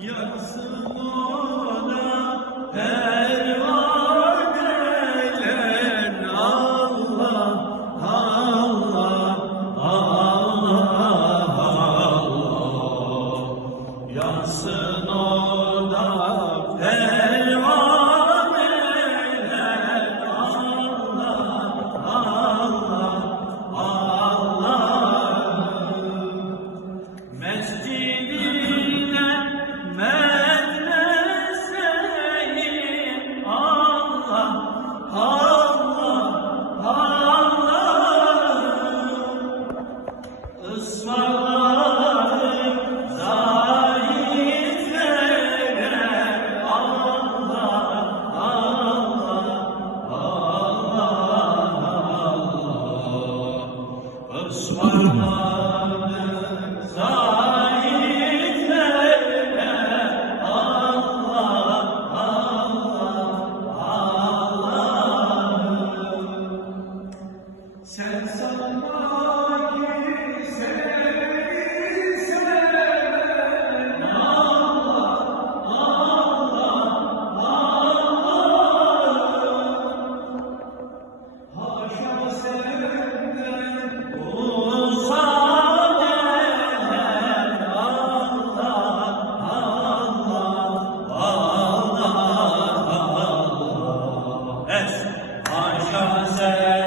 Yansın ona Osmanlı Sen sanma kimse Yes, I shall say.